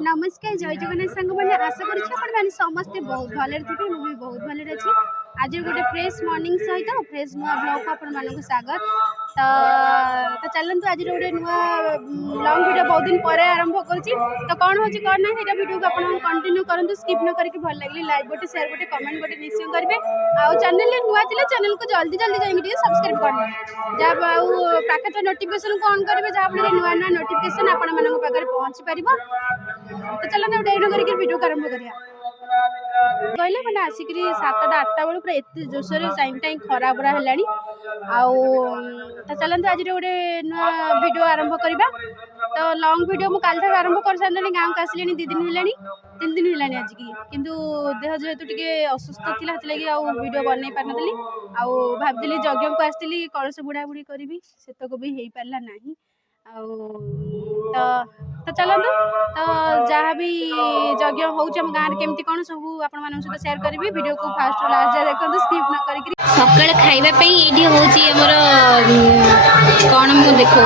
नमस्कार जय जगन्नाथ सांग मैंने आशा करें समस्ते बहुत भले थे मुझे बहुत भले अच्छी आज गोटे फ्रेश मॉर्निंग सहित फ्रेश नुआ ब्लॉग को आपण स्वागत तो चलतु आज गोटे नुआ लंग वीडियो बहुत दिन पर आरंभ करुँची तो कौन हो कौन ना ये वीडियो को आप कंटिन्यू करूँ स्किप न करके भल लगे लाइक गोटे शेयर गोटे कमेंट गोटे निश्चय करेंगे आउ चैनल नुआ थे चैनल को जल्दी जल्दी जाइए सब्सक्राइब करना जहाँ पाखे नोटिफिकेशन को ऑन करेंगे जहाँफल नुआ नुआ नोटिफिकेशन आपण पाखे पहुँची पार तो चलते डेट करके वीडियो आरंभ करिया कहले मैंने आसिक 7टा 8टा बेलू पूरा एत जोशर टाइम टाइम खरा पूरा है तो चलते आज गोटे नुआ वीडियो आरंभ करवा तो लंग वीडियो मुझे काल आरंभ कर सारे गाँव को आसिले 2 दिन है 3 दिन है आज की किंतु देह जेहेतु टे असुस्थ थी लगे वीडियो बनई पार नी भावली यज्ञ को आसती कलश बुढ़ा बुढ़ी करी से भी हो पारा ना तो चलतु तो जहाँ भी यज्ञ होम गाँव में केमती कौन सब आपण सहित शेयर करी वीडियो को फास्ट लास्ट जाए देखते स्किप न करी सकाळ खाइबापी ये होमर कौन मुझे देखा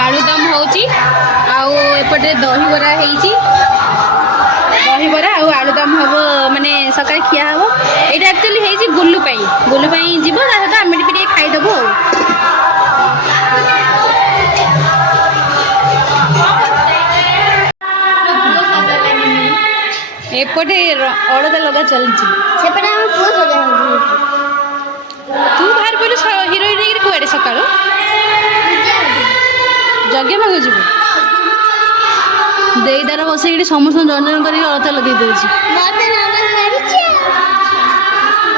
आलुदम होपटे दहीबरा दहीबरा आलुदम हम माने सकाळ खिया हम ये एक्चुअली गुलू जीव सहित आम टे खाईदेबू एपटे अलदा लगा चलती तू बाहर पहले हिरो हिरोइन कुआड़े सका यज्ञ मांग जीव देदार बस समस्त जन कर अलता लगे दूसरी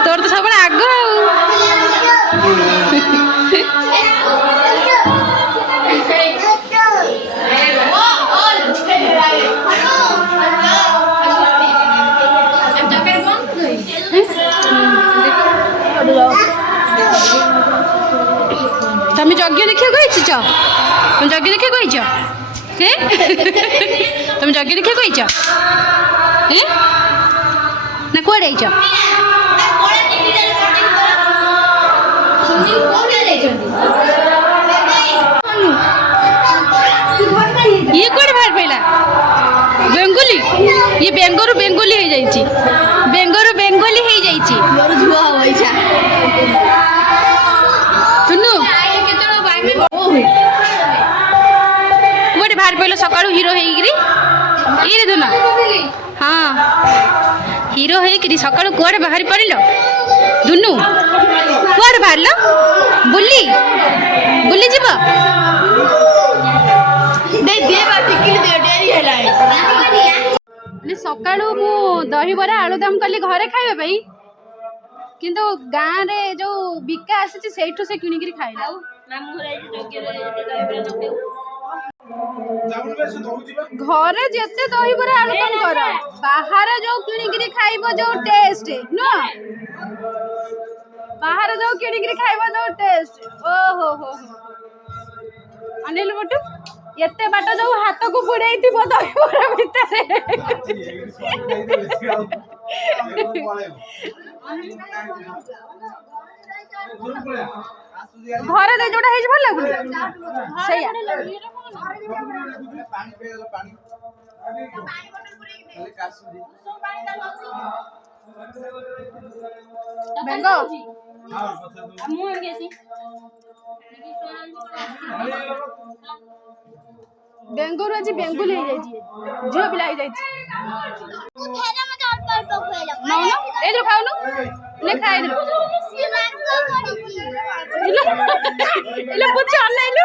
तोर तो सब आग तुम यज्ञ देखा तुम यज्ञ देखा तुम यज्ञ देखा ना कौड़े ये कौन बाहर पड़ा बेंगोली ये बेंगोरु बेंगोली हो जाइए बेंगोरु बेंगोली हो जाइए सुनु बाहर पहले सका हिरो ये दुना हाँ हिरो हो सका कुआड़े बाहर पड़ल दुनू कुआड़े बाहर बुली बुली जीव सका दहीबरा आलुदम कली घरे खाइबा किंतु गाँव रे जो बिका आसी से किणिक खाइला घरे जेते दहीबरा आलुदम कर बाहर जो किणिक खाइब जो टेस्ट न बाहर जो किणिक खाइब जो टेस्ट ओहो हो अनिल बटू एते बाट जो हाथ को बुड़ाई थी दहीबरा भितर घर दे जोटा है भल लगुनि बेंगोर आज बेंगुल हो जाइए झील पिला हो खाऊनु ले खाई पुछ अनैलु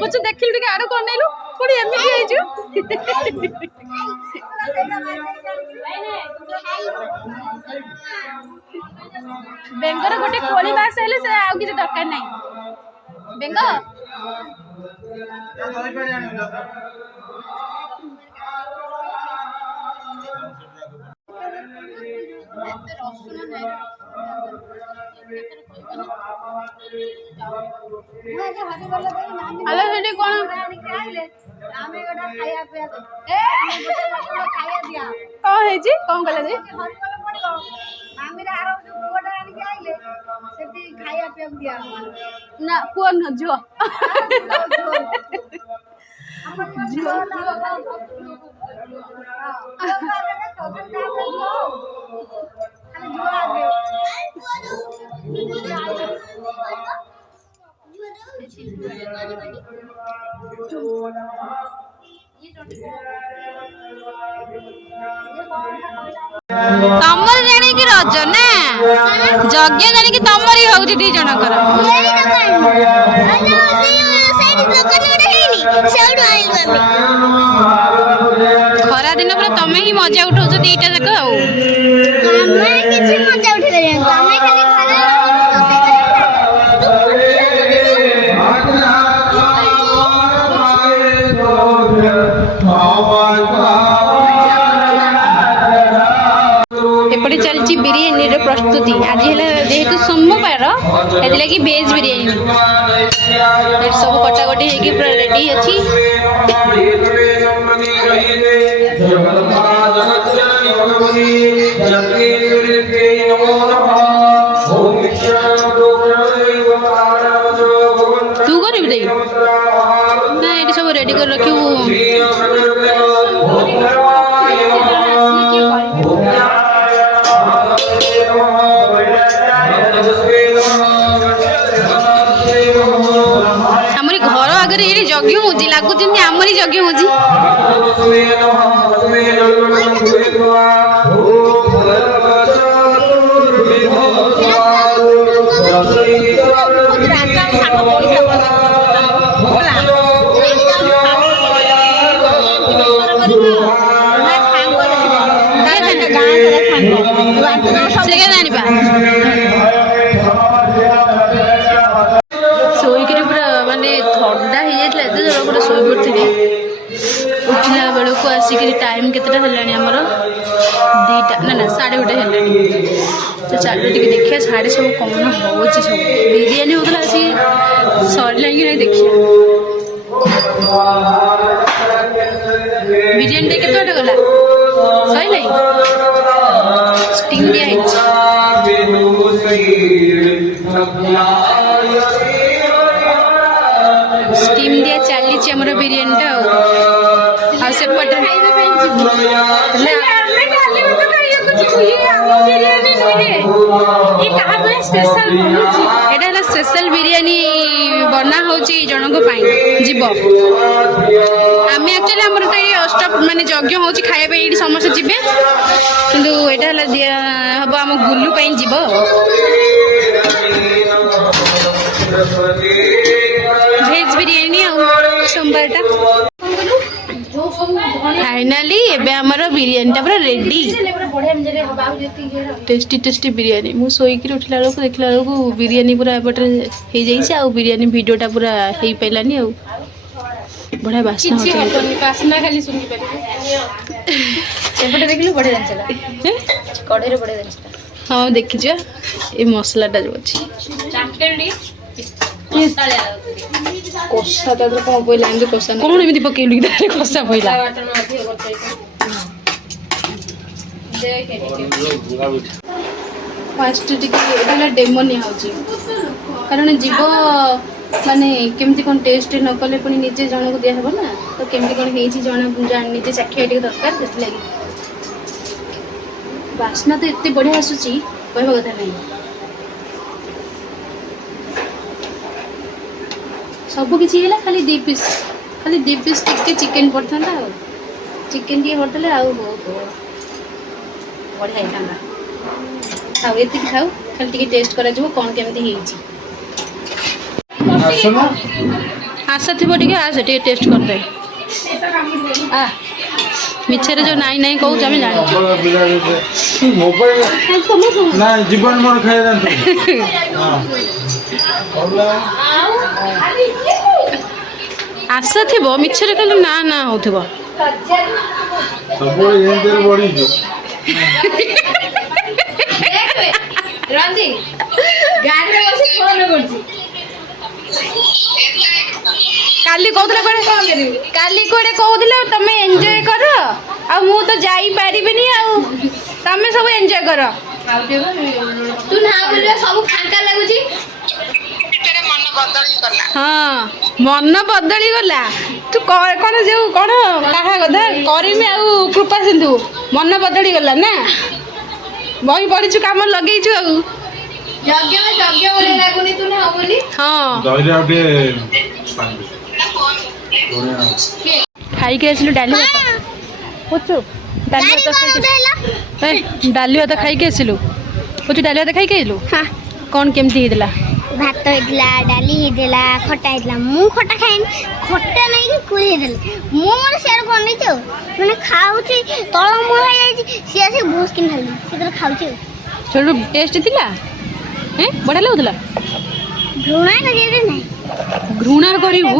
पुछ देखिलु टे आड़ को अनैलु कोड़ी एमती बेंगोर गोटे कोली बास हेले से आउ किछ दरकार नै बेंगो हेलो सेठी कोन आमे गोटा खाया पे खाया दिया कौन है जी कौन कहले जी मामीरा आरो जो गोटा आनी के आइले सेठी खाया पे दिया ना कोन जो तमर जाने की रज ना यज्ञ जाने की तमरी होउची दी जनकर खरा दिन पूरा तमे ही मजा उठाउछ दीटा जक मजा उठे एपटे चलती बिरियानी प्रस्तुति आज जेहेतु सोमवार लगी वेज बिरियानी सब कटाकटी होगी पूरा रेडी अच्छी तू कर ना ये सब रेडी कर रखी हमारे घर आगे ये यज्ञ होजी लगुच आमरी यज्ञ होजी शोक मानने थंडा हो जाता पूरा शो पड़ी उठला बेलू आसिक टाइम केतटा है दीटा ना ना 1:30 है तो चलो टे देखिए साढ़े सब कौन हो सब बिरियानी होता आसी सरला कि नहीं देखिए बिरियानी के गला सही स्टीम दिया स्टीम दिया चली आमर बिरियानी सेपटे स्पेशल बिरियानी बना हो जनक जीव आम एक्चुअली आम तो ये अष्ट मानने यज्ञ हो खाया ये समस्त जी किंतु यहाँ हम आम गुलू जीव भेज बिरियानी सोमवार फाइनाली एबे हमर बिरियानी टा पूरा रेडी टेस्टी टेस्टी बिरियानी मु सोईकी उठला बेलू देखला बेलू बिरियानी पूरा एपटे हो जाइए आ बिरियानी वीडियोटा पूरा हो पाइलानी आ बढ़िया बास्ना बास्ना खाली सुनी पारे एपटे देखलु बढ़िया जानछला कढ़ई रे बढ़िया जानछला हां देखि जा ए मसलाटा जो अछि चांटेडी कोसा तो कौन पहला एमती कोसा कौन एमती पकेलु कि कोसा पहला फास्ट टिके डेमो नि होची कारण जीव माने केमती कोन टेस्ट न कले पुनी निजे जण को दिया हबो ना तो केमती कोन हेची जण जान निजे चाखिया टिके दरकार देत लागि वासना तो इतने बढ़िया आसुची कहबा कथा नहीं सब किसी है खाली 2 पीस टिके चिकेन पड़ता चिकेन टे पड़ते आउ बहुत बढ़िया होता खाऊ ये खाऊ खाली टे टेस्ट कर कौन केमती आस थी आस टे टेस्ट करदे मिछरे जो नाई नाई कहूँ आम जान जीवन मोर खाई आशा थी मिछरे खाली ना ना हो काली कहते तमें एंजॉय कर आ मु तो जाई पारिबिनी आ तमें सब एंजॉय कर तू ना बोलबा सब फांका लागुची हाँ मन बदली गला तू कौन जो कौन कहा कथा करमी कृपा सिंधु मन बदली गला ना बही पढ़ी काम लगे खाई आसलु डाली डाली भात खाई आसलु डाली भात खाई आइलु कौन केमती होता भात होइतिला डाली होइतिला खट्टा होइतिला मु खट्टा खाइन खट्टा नै कि कुली होइतिला मु मन शेयर बनै छ माने खाउछि तळ मु होई जाई से आसे भूस किन खाली से खाउछि छोटू टेस्ट थिला हैं बडा लागुतला घृणा नगेरे नै घृणा करिवु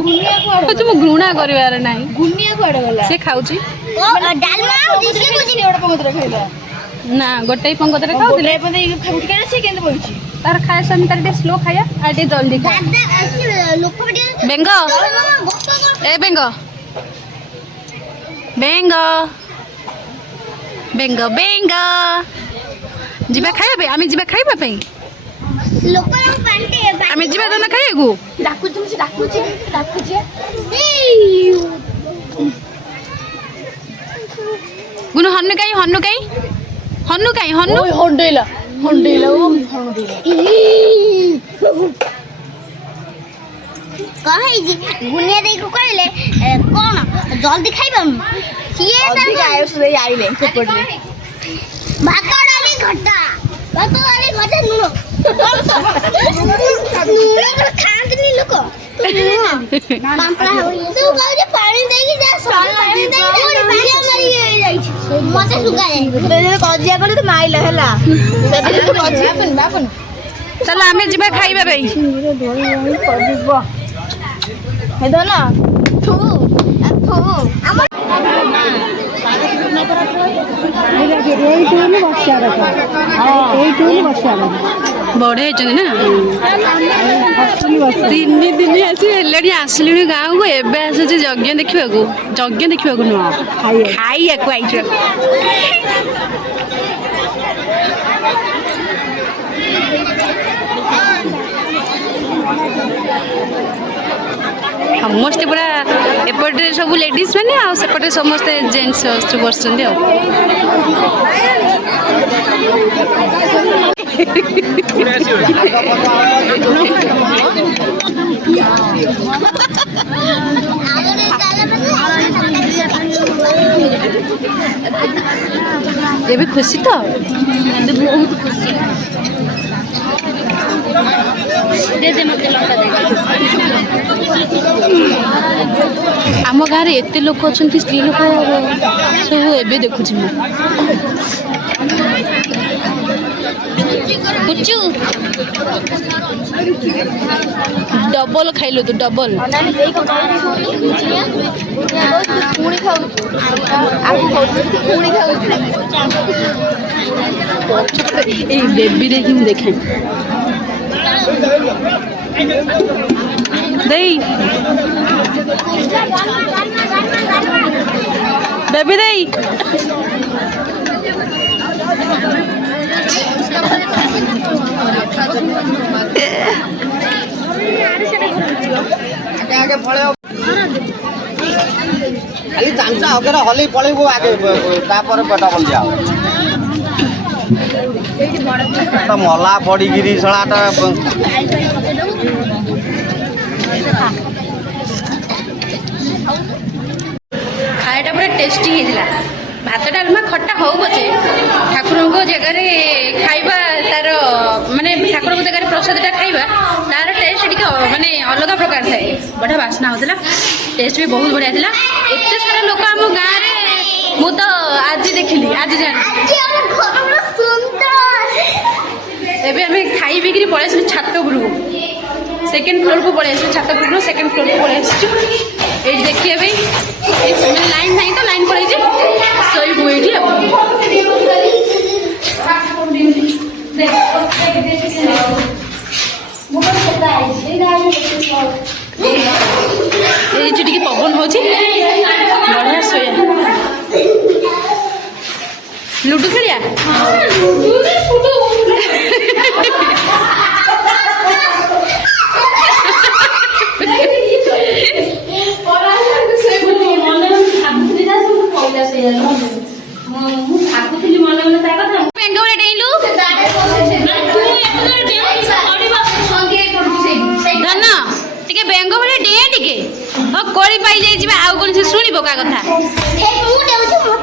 तुम घृणा करिवार नै गुनिया कोड गला से खाउछि डालमा दिसके बुझिनी ओडा पमत्र खाइला ना गोटे पंगतरे खाउले पदे खाउछि केना से केंद बइछि तार खाए समय तार स्लो खाया आ जल्दी खा बेंग ए बेंग बेंग बेंग बेंग जीवा खाइबे आमी जीवा खाइबा पई लोकन पांटे आमी जीवा दोना खाइगु डाकुछि गुनु हन्नु काई हंडेला कहे जी गुनिया देई को कहले कोन जल्दी खाइबम किए जल्दी आयुष दे आइले सेपट रे भात डाली घटा नुनो खांतनी लोक पांपड़ा होई तू कहजे पानी देई जा पानी देई पानी मारी जाई मते सुगा जाई कजिया करे तो माइला हला बापन चल आमे जीवा खाइबा भाई हेदो ना थू हमर बढ़े ना 3 दिन आसी आसली गाँव को एवं आस यज्ञ देखा नुह खाई आई समस्ते पूरा एपटे सब लेडीज मैंने आसेपटे समस्ते जेन्ट्स बस ये खुशी तो बहुत खुशी दे दे मत लंका दे आम गाँव एत लोक अच्छा स्त्री लोक सब एवं देखुची कुचु डबल खाइल तू डबल बेबी देखी देखे दई बेबी दई खाली चांचा हकेर हले पळेबो आगे तापर पेटा बन जाओ तो मला पड़ीगिरी सलाटा खायाटा पूरा टेस्टी होता भात डालमा खट्टा हो पचे ठाकुर जगार खाइबा तार माने ठाकुर जगार प्रसादटा खाइबा तार टेस्ट टी माने अलग प्रकार थाए बढ़िया बास्ना होता टेस्ट भी बहुत बढ़िया था एत सारा लोक आम गाँव मु तो आज देखिली आज जानी एबे हमें खाई बिक्री पड़े छात उपरक सेकेंड फ्लोर को पड़े छात उपरक सेकेंड फ्लोर को पड़े ये देखिए भाई लाइन नहीं तो लाइन पड़े सोई बुएठी ये पवन हो बढ़िया सोया लुडू खेलिया ବେଙ୍ଗ ଗୋଟେ ଡେଇଁଲୁ ଧନ ଟିକେ ବେଙ୍ଗ ଭଳି ଡିଏ ଟିକେ ହଁ କୋଳି ପାଇଯାଇଛି ବା ଆଉ କଣ ସେ ଶୁଣିବ କା କଥା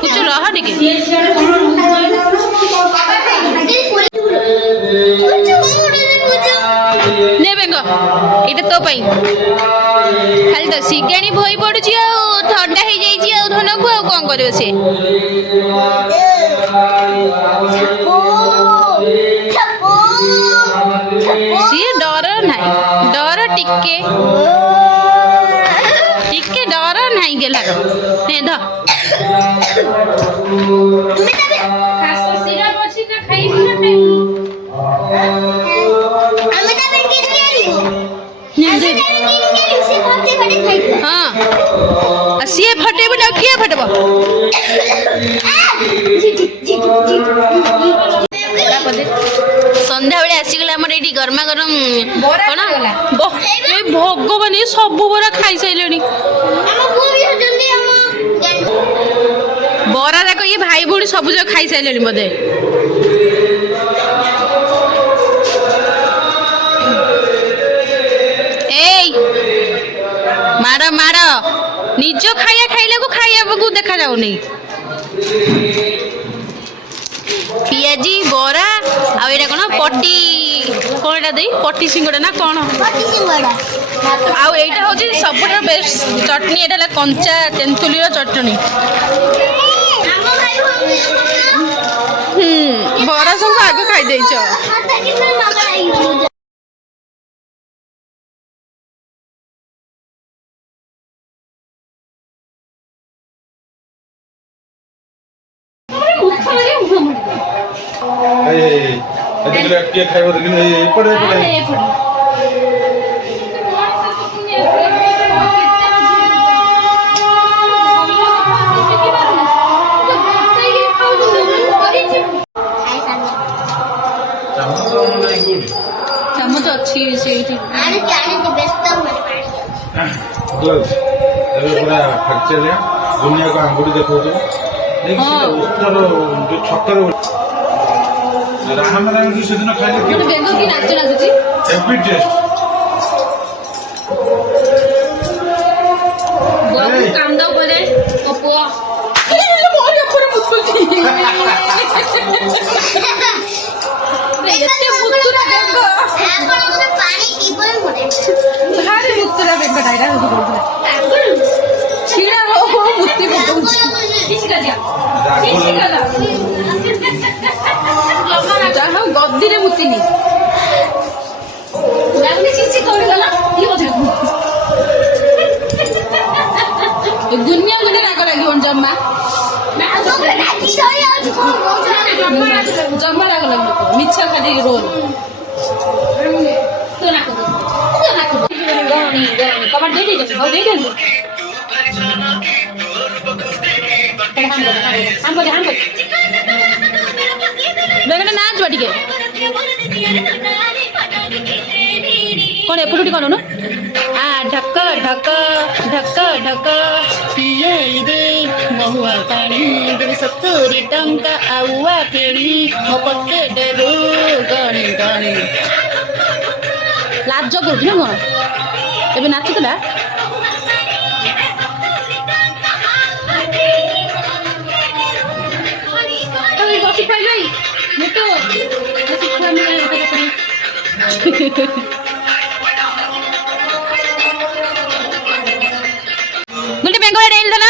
କୁଚୁ ରହ ଟିକେ ନେ ବେଙ୍ଗ ଏଇଟା ତୋ ପାଇଁ ଖାଲି ତ ଶିଗାଣି ଭୋଇ ପଡୁଛି ଆଉ ଥଣ୍ଡା ହେଇଯାଇଛି ଆଉ ଧନକୁ ଆଉ କଣ କରିବ ସେ ସିଏ ଡର ନାହିଁ ଡର ଟିକେ ଟିକେ ଡର ନାହିଁ ଗେଲାର ନେ ଧ ସିରପ ଅଛି ନା ଖାଇବୁ ନା ଖାଇବୁ ହଁ ସିଏ ଫଟେଇବ ନା କିଏ ଫଟେଇବ ସନ୍ଧ୍ୟାବେଳେ ଆସିଗଲା ଆମର ଏଇଠି ଗରମା ଗରମ କଣ ଭଗବାନ ସବୁ ବରା ଖାଇସାରିଲେଣି ବରା ଯାକ ଇଏ ଭାଇ ଭଉଣୀ ସବୁ ଯାକ ଖାଇସାରିଲେଣି ବୋଧେ ଏଇ ମାଡ଼ ମାଡ଼ ନିଜ ଖାଇବା ଖାଇଲାକୁ ଖାଇବାକୁ ଦେଖାଯାଉନି ପିଆଜି ବରା ଆଉ ଏଇଟା କଣ ପଟି କଣ ଏଇଟା ଦେଇ ପଟି ସିଙ୍ଗଡ଼ା ନା କଣ ଆଉ ଏଇଟା ହଉଛି ସବୁଠାରୁ ବେଷ୍ଟ ଚଟଣି ଏଇଟା ହେଲା କଞ୍ଚା ତେନ୍ତୁଳିର ଚଟଣି ବରା ସବୁ ଆଗ ଖାଇଦେଇଛ କିଏ ଖାଇବ ଦେଖିନି ଏପଟେ ଚାମଚ ଅଛି ସେଇଠି ପୁରା ଫାକ୍ଚରିଆ ଦୁନିଆକୁ ଆଙ୍ଗୁଠି ଦେଖାଉଛ ଯୋଉ ଛକରେ ରାମ ସେଦିନ ଖାଇଲେ ବେଙ୍ଗ କି ନାଚ ନାଚୁଛି ହେଭି ଟେଷ୍ଟ କାନ୍ଦ ଉପରେ ପୁଅ ଭାରି ମୁତୁରା ବେଙ୍ଗଟା ଏଇଟା ଛିଡ଼ା ହଉ ମୁତି ପକଉଛି ଯାହା ହଉ ଗଦିରେ ମୁତିନି ଦୁନିଆ ଗୋଟେ ରାଗ ଲାଗିବନି ଜମା ଜମା ରାଗ ଲାଗିବ ମିଛ ଖାଲି ରୋଲ କବାଟ ଦେଇଦିଅନ୍ତୁ ହଉ ଦେଇଦିଅନ୍ତୁ ବେଙ୍ଗଟା ନାଚ ଟିକେ କଣ ଏପଟୁ କଣ ଆ ଢକ ଢକ ଢକ ଢକ ପିଆଇରେ ମହୁଆ ପାଣି 70 ଟଙ୍କା ଆଉଆ ଫେଣି ମୋ ପକେଟରୁ ଗଣି ଗଣି ଲାଜ କରୁଛି ନା କଣ ଏବେ ନାଚୁଥିଲା ବସି ଖାଇଯାଇ ଗୋଟେ ବେଙ୍ଗଳ ଡେଇଲ ନା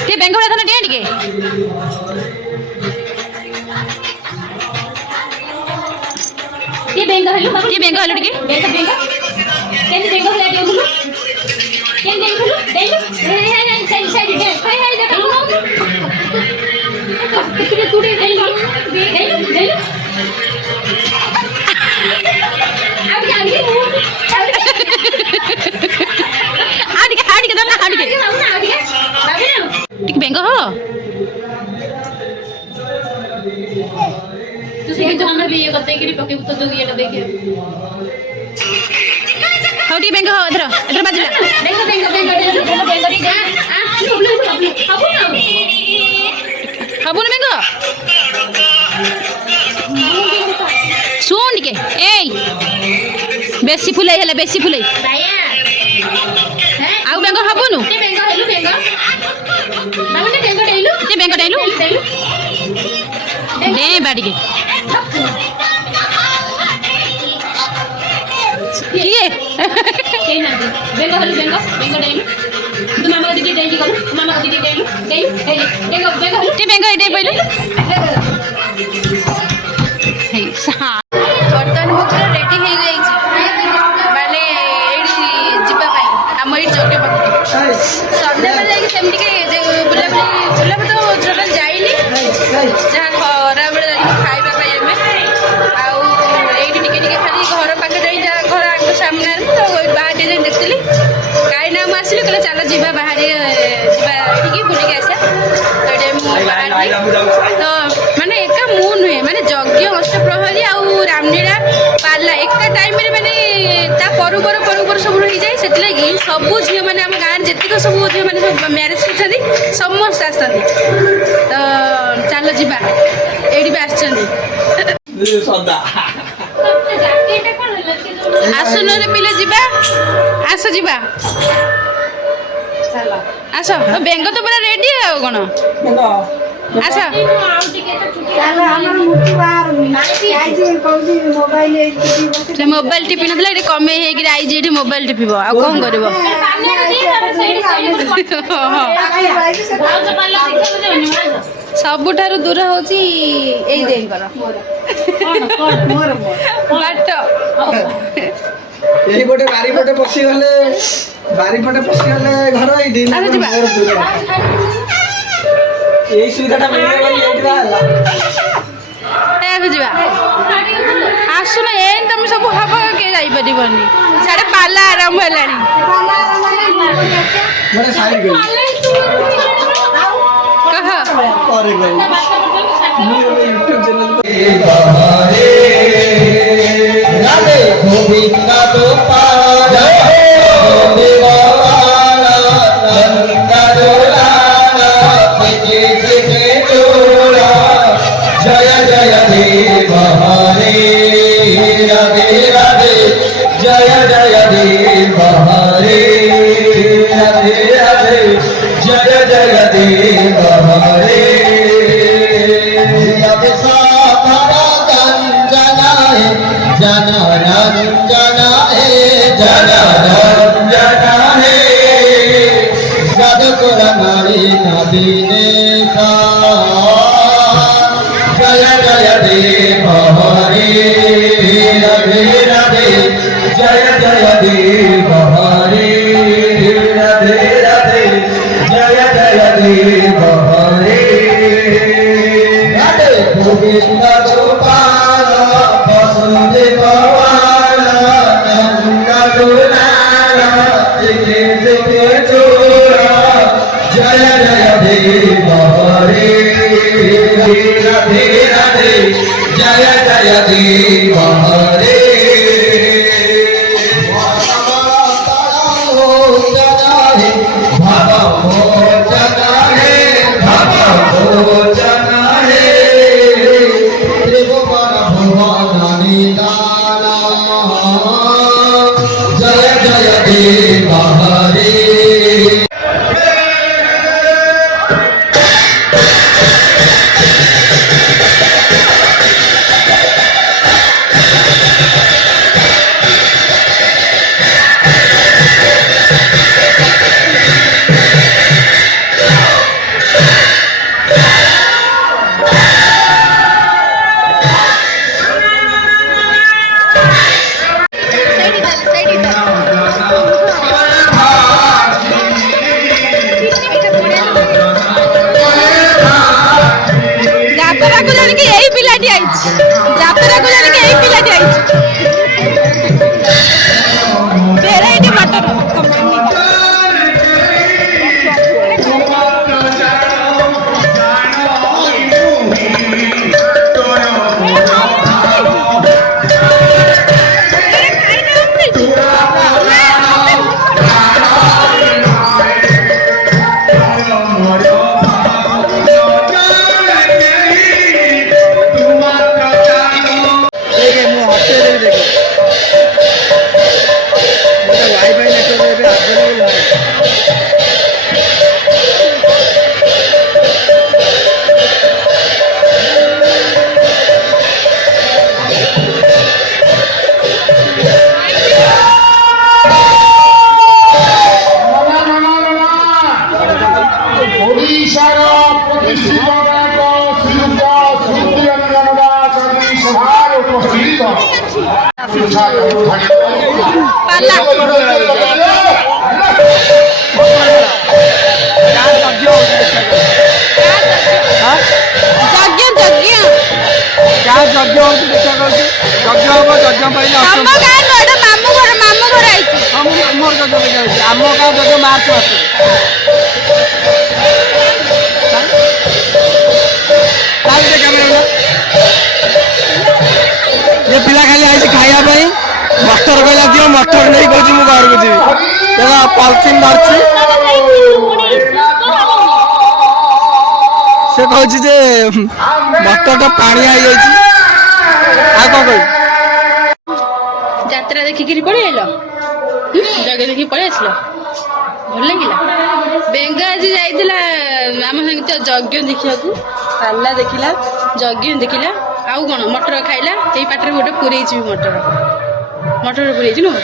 ଟିକେ ବେଙ୍ଗଳ ଧନ ଡିଏ ଟିକେ ବେଙ୍ଗ ହେଲୁ ଟିକେ ବେଙ୍ଗ ହେଲୁ ଟିକେ କେମିତି ବେଙ୍ଗ ହେଲା ଟିକେ କେମିତି ହେଲୁ ଡେଇଲୁ ତୁ ଟିକେ ଡେଇଲୁ ଟିକେ ବେଙ୍ଗ ହ ତୁ ସେ ଯୋଉ ଆମେ ଇଏ କରିଦେଇକିରି ପକେଇବୁ ତ ଯୋଉ ଇଏଟା ଦେଇକି ହଉ ଟିକେ ବେଙ୍ଗ ହବ ଏଥର ଏଥର ବାଜିଲା ହବୁନି ବେଙ୍ଗ ଶୁଣ ଟିକେ ଏଇ ବେଶୀ ଫୁଲେଇ ହେଲେ ବେଶୀ ଫୁଲେଇ ଆଉ ବେଙ୍ଗ ହବୁନୁ ଟିକେ ବେଙ୍ଗ ଡେଇଲୁ ଡେଇବା ଟିକେ କିଏ ବେଙ୍ଗ ହେଲୁ ବେଙ୍ଗ ବେଙ୍ଗ ଡେଇଲୁ ତୁ ମାମା ଦିଦି ଡେଇକି ଗଲୁ ମାମା ଦିଦି ଡେଇଲୁ ଡେଇ ବେଙ୍ଗ ବେଙ୍ଗ ହେଲୁ ଟିକେ ବେଙ୍ଗ ଡେଇ ପଇଲୁ ବର୍ତ୍ତମାନ ମୁଁ ପୁରା ରେଡି ହେଇଯାଇଛି ମାନେ ଏଇଠି ଯିବା ପାଇଁ ଆମ ଏଇଠି ଯଜ୍ଞ ପାଖକୁ ସନ୍ଧ୍ୟାବେଳେ ଯାଇକି ସେମିତି ବୁଲାବୁଲି ତ ଟୋଟାଲ ଯାଇନି ଯାହା ଖରାବେଳେ ଯାଇକି ଖାଇବା ପାଇଁ ଆମେ ଆଉ ଏଇଠି ଟିକେ ଟିକେ ଖାଲି ଘର ପାଖରେ ଯାଇ ଯାହା ଘର ଆଗ ସାମ୍ନାରେ ତ ବାହାରେ ଟିକେ ଯାଇ ଦେଖିଥିଲି କାହିଁକି ନା ମୁଁ ଆସିଲି କହିଲେ ଚାଲ ଯିବା ବାହାରେ ଯିବା ଏଠିକି ବୁଲିକି ଆସିବା ତ ଏଇଟା ମୁଁ ବାହାରିଲି ତ ମାନେ ଏକା ମୁଁ ନୁହେଁ ମାନେ ଯଜ୍ଞ ଅଷ୍ଟପ୍ରହରୀ ଆଉ ରାମଲୀଳା ପାଲା ଏକା ଟାଇମ୍ରେ ମାନେ ତା ପରୁ ସବୁ ହେଇଯାଏ ସେଥିଲାଗି ସବୁ ଝିଅମାନେ ଆମ ଗାଁରେ ଯେତିକ ସବୁ ଝିଅମାନେ ସବୁ ମ୍ୟାରେଜ୍ କରିଛନ୍ତି ସମସ୍ତେ ଆସିଛନ୍ତି ତ ଚାଲ ଯିବା ଏଇଠି ବି ଆସିଛନ୍ତି ଆସୁନରେ ପିଲେ ଯିବା ଆସ ଯିବା ଆସ ବେଙ୍ଗ ତ ପୁରା ରେଡି ଆଉ କ'ଣ ଆସ ସେ ମୋବାଇଲ ଟିପି ନଥିଲା ଏଠି କମେଇ ହେଇକିରି ଆଇଛି ଏଠି ମୋବାଇଲ ଟିପିବ ଆଉ କ'ଣ କରିବ ସବୁଠାରୁ ଦୂର ହଉଛି ଏଇ ଦେଇଙ୍କର ବାଟ ଏଇପଟେ ବାରିପଟେ ପଶିଗଲେ ଘର ଏଇଠି ଏଇ ସୁବିଧାଟା ମିଳିଗଲା ଏଇଠି ବାହାରିଲା ଯିବା ଆସୁନ ଏଇ ତମେ ସବୁ ହବ କିଏ ଯାଇପାରିବନି ସାଡେ ପାଲା ଆରମ୍ଭ ହେଲାଣି जय जय देव हरे राधे राधे जय जय देव हरे राधे राधे जय जय देव हरे जनरंजना है सदपुर नारी नदीने जय जय देव हरे राधे राधे जय जय देव हरे राधे राधे जय जय देव हरे राधे गोविंद गोपाल वसुदेव नंद दुलाल सिखे सिखे चोरा जय जय देव हरे राधे राधे जय जय देव हरे जय जय देव हरे ସରିଲା ଆମ ଗାଁ ନୁହଁ ମାମୁଁ ଘର ଆଇଛି ଆମ ଗାଁ ଯଜ୍ଞ ମାର୍ଚ୍ଚ ମାସରେ ये पिला खाली आई खाइबा ପାଇଁ ମଟର କହିଲା ଦିଅ ମଟର ନେଇ କହୁଛି ମୁଁ ଘରକୁ ଯିବି ତେରା ପଲଥିନ ଧରିଛି ସେ କହୁଛି ଯେ ମଟରଟା ପାଣି ହେଇଯାଇଛି ଆଉ କଣ କହିବି ଯାତ୍ରା ଦେଖିକିରି ପଳେଇ ଆଇଲ ଜଗ ଦେଖିକି ପଳେଇ ଆସିଲ ଭଲ ଲାଗିଲା ବେଙ୍ଗ ଆଜି ଯାଇଥିଲା ଆମ ସହିତ ଯଜ୍ଞ ଦେଖିବାକୁ ପାଲା ଦେଖିଲା ଯଜ୍ଞ ଦେଖିଲା ଆଉ କଣ ମଟର ଖାଇଲା ଏଇ ପାଟିରେ ଗୋଟେ ପୁରେଇଛି ମଟର ପୁରେଇଛି ନୁହଁ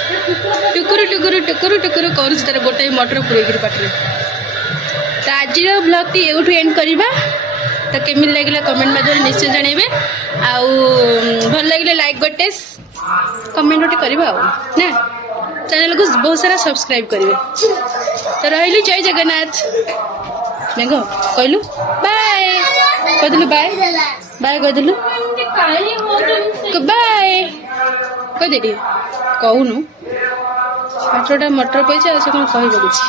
ଟୁକୁରୁ ଟୁକୁରୁ ଟୁକୁରୁ ଟୁକୁରୁ କରୁଛି ତାର ଗୋଟାଏ ମଟର ପୁରେଇକିରି ପାଟିରେ ତ ଆଜିର ବ୍ଲଗ୍ଟି ଏଉଠୁ ଏଣ୍ଡ କରିବା ତ କେମିତି ଲାଗିଲା କମେଣ୍ଟ ମାଧ୍ୟମରେ ନିଶ୍ଚୟ ଜଣାଇବେ ଆଉ ଭଲ ଲାଗିଲେ ଲାଇକ୍ ଗୋଟେ କମେଣ୍ଟ ଗୋଟେ କରିବା ଆଉ ନା ଚ୍ୟାନେଲକୁ ବହୁତ ସାରା ସବସ୍କ୍ରାଇବ୍ କରିବେ ତ ରହିଲି ଜୟ ଜଗନ୍ନାଥ ବେଙ୍ଗ କହିଲୁ ବାଏ କହିଦେଲୁ ବାଏ ବାଏ କହିଦେଲୁ ବାଏ କହିଦେ ଟିକେ କହୁନୁ ପାଟିଟା ମଟର ପଇସା ଆଉ ସେ କ'ଣ କହିବ କିଛି